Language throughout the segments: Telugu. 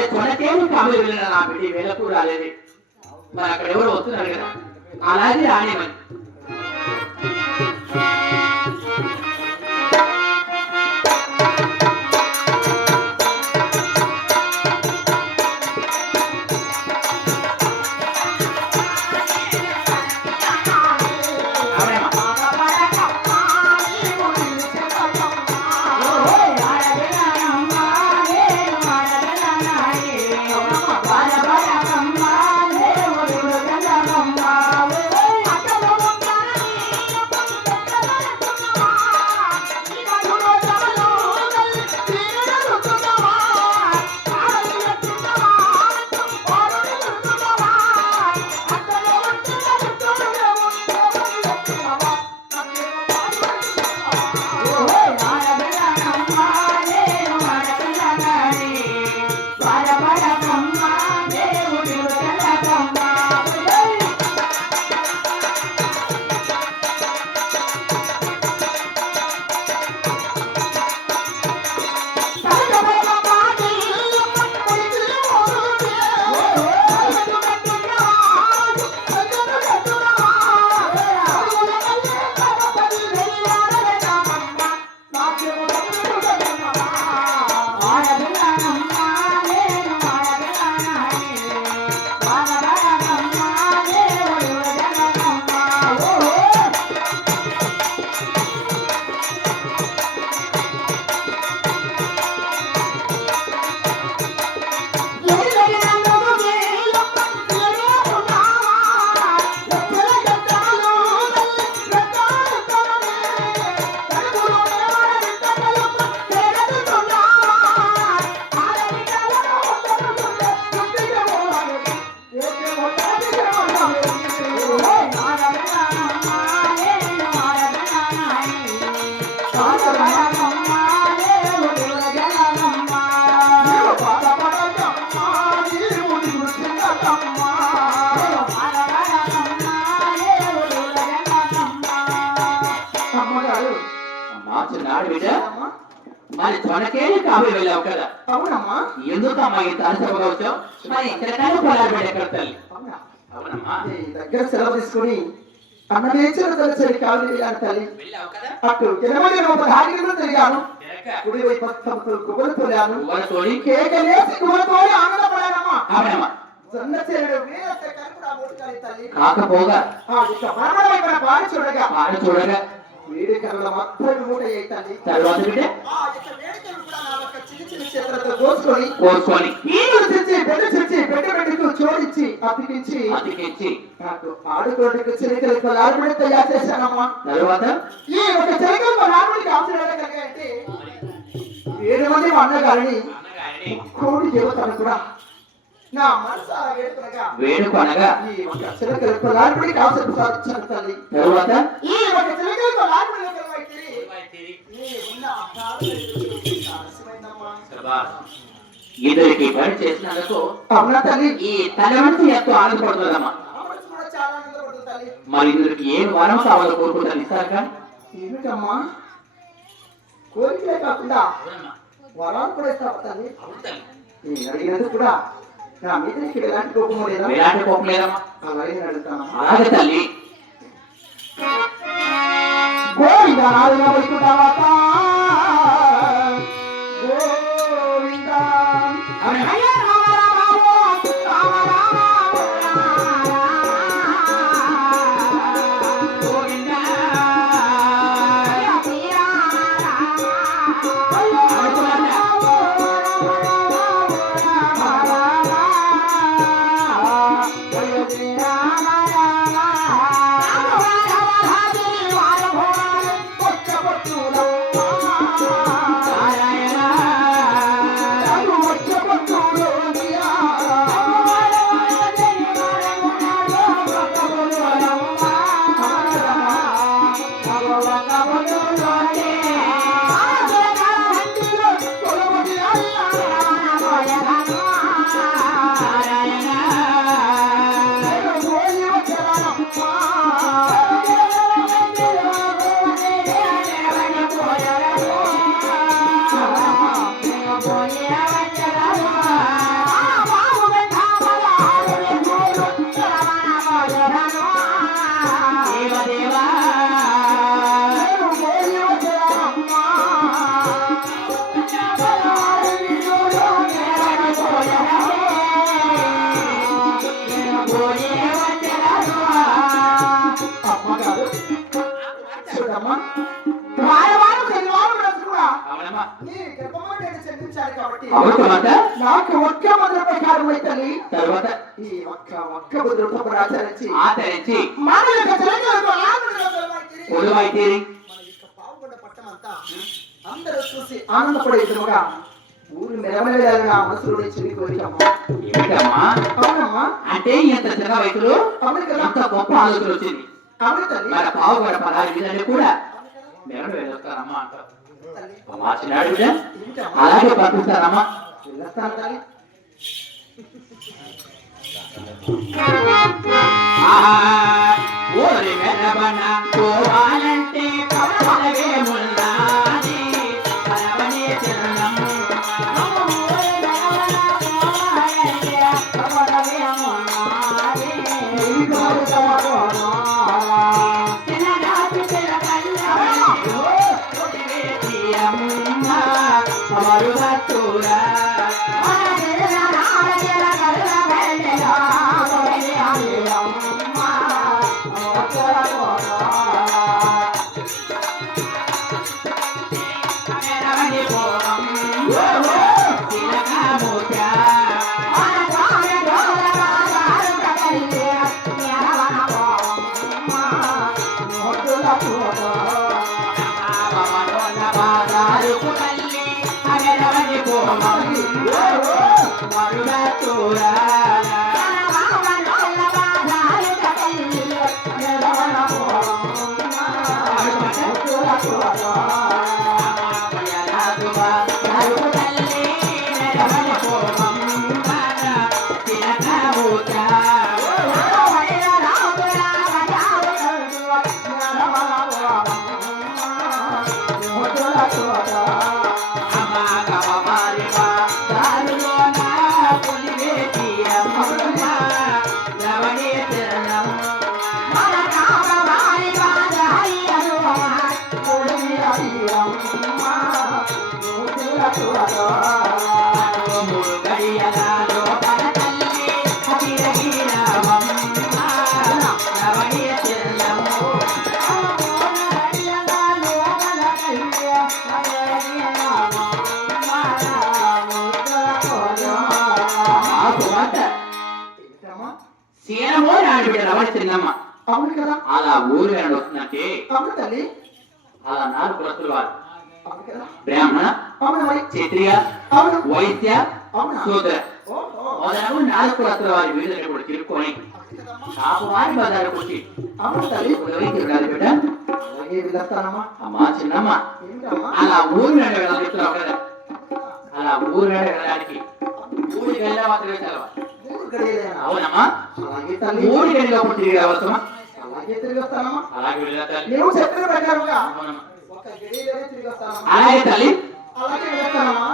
మరి కొనకేమి కాదు వెళ్ళిన నా బిడ్డ వేలకు రాలేదు. మరి అక్కడ ఎవరు వస్తున్నారు కదా, అలాగే రానివ్వండి. మరి తొనకేమి కాబోయే వెళ్ళావు కదా. అవునమ్మా. ఎందుకమ్మా ఇంత అలసటగా వచ్చావు? మరి ఎక్కడికైనా పొలాలు వెళ్ళారు తల్లి. అవునమ్మా. దగ్గర సెలవు తీసుకుని అన్నమేశ్వర తలసరి కాదు వెళ్ళాను తల్లి. అటు 80 కిలోమీటర్లు తిరిగాను. కుడి వైపు గుబలు తోలాను. కేకలేసి గుబలతోనే ఆనందపడానమ్మా. అవునమ్మా. జొన్న చేరుడు వేస్తే కనుక మూడుకాలి తల్లి. కాకపోగా మరమడ వైపున పారి చూడగా వేడికల మొత్తం మూట అయ్యి తల్లి. తర్వాత బిడ్డ వేడికలు కూడా నా ఒక చిన్న చిన్న చేతులతో కోసుకొని ఈనులు తెచ్చి బెడ్డకు జోడించి అతికించి నాకు ఆడుకోవడానికి చిలికలకు లారుబడి తయారు చేశానమ్మా. తర్వాత ఈ ఒక చిలికలకు లారుబడికి అవసరం కలిగాయంటే 7 మంది అన్నగారిని కోడి దేవతను కూడా నా మనసు వేడుకొనగా ఈ ఒక చిలికలకు లారుబడికి అవసరం సాధించాను తల్లి. తర్వాత ఈ ఒక చిలికలకు లారుబడి ఇద్దరికి పని చేసినందుకు ఈ తల్లి ఎంతో ఆనందపడుతుందమ్మా. మరి ఇద్దరికి ఏ వరం కావాలో కోరుకుంటాను ఇస్తారా? ఏమిటమ్మా కోరికలే కాకుండా వరాలు కూడా ఇస్తావు తల్లి. నేను అడిగినందుకు కూడా నా మీద నీకు ఎలాంటి కోపం లేదా? ఎలాంటి కోపం లేదమ్మా. అలాగే అడుగుతాను. అలాగే తల్లి. అమ్మగారు చూడమ్మా వారవారం శనివారం రోజు కూడా అవునమ్మా నీ గర్భమాత చెల్లించాలి కాబట్టి అవును మాట నాకు ఒక్క ముద్ర ప్రకారం అయితే తర్వాత ఈ ఒక్క ముద్ర ప్రకారం ఆచరించి మన యొక్క జనజీవనంలో ఒడువైతేరి మన యొక్క పావుగొండ పట్టణమంతా అందరూ చూసి ఆనందపడే విధముగా ఊరు మెరవలేదని నా మనసులో చిరి కోరికమ్మా ఏమిటమ్మా అవునమ్మా అంటే ఇంత చిన్న వయసులో అవును కదా ఎంత గొప్ప ఆలోచన వచ్చింది అవును తల్లి మన పావుగడ పదాలు విధంగా కూడా మెరడు వెళ్ళొస్తానమ్మా అంటారు అమ్మా చిన్నాడు బిడ్డ ఏమిటమ్మా అలాగే పంపిస్తానమ్మా వెళ్ళొస్తాను తల్లి ఓరి మెరవన పోవాలంటే కవలవే ముల్లాని కలవనే చరణం సీనమో నాడు బిడ్డ రమణించిందమ్మ అవును కదా అలా ఊరు వస్తుందంటే అవును తల్లి అలా 4 కులస్తులు వారు అవును కదా బ్రాహ్మణ అవును మరి క్షత్రియ అవును వైశ్య అవునా శూద్ర ఓహో మొదలగు 4 కులస్తుల వారి వీధులను కూడా తిరుక్కొని కాపువారి బజారుకు వచ్చి అవును తల్లి ఉదయం బిడ్డ అలాగే వెళ్ళొస్తానమ్మా అమ్మా చిన్నమ్మ ఏమిటమ్మా అలా ఊరు నుండి వెళ్ళాలి కదా అలా ఊరు నుండి వెళ్ళడానికి ఊరికి వెళ్ళే మాత్రమే సెలవు మూడు గడియలేనా అవునమ్మా అలాగే తల్లి ఊరికి వెళ్ళి లోపల తిరిగి రావచ్చమ్మా అలాగే తిరిగి వస్తానమ్మా అలాగే వెళ్ళాలి నువ్వు చెప్పిన ప్రకారంగా అవునమ్మా ఒక గడియలోనే తిరిగి వస్తానమ్మా అలాగే తల్లి అలాగే వెళ్తానమ్మా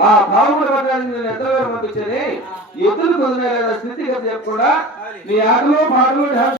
ఆ బాబుడు పట్టడానికి నేను ఎంత పంపించేది ఎద్దులు కుదిరే స్థితిగతి చెప్పకుండా నీ ఆటలో పాటలు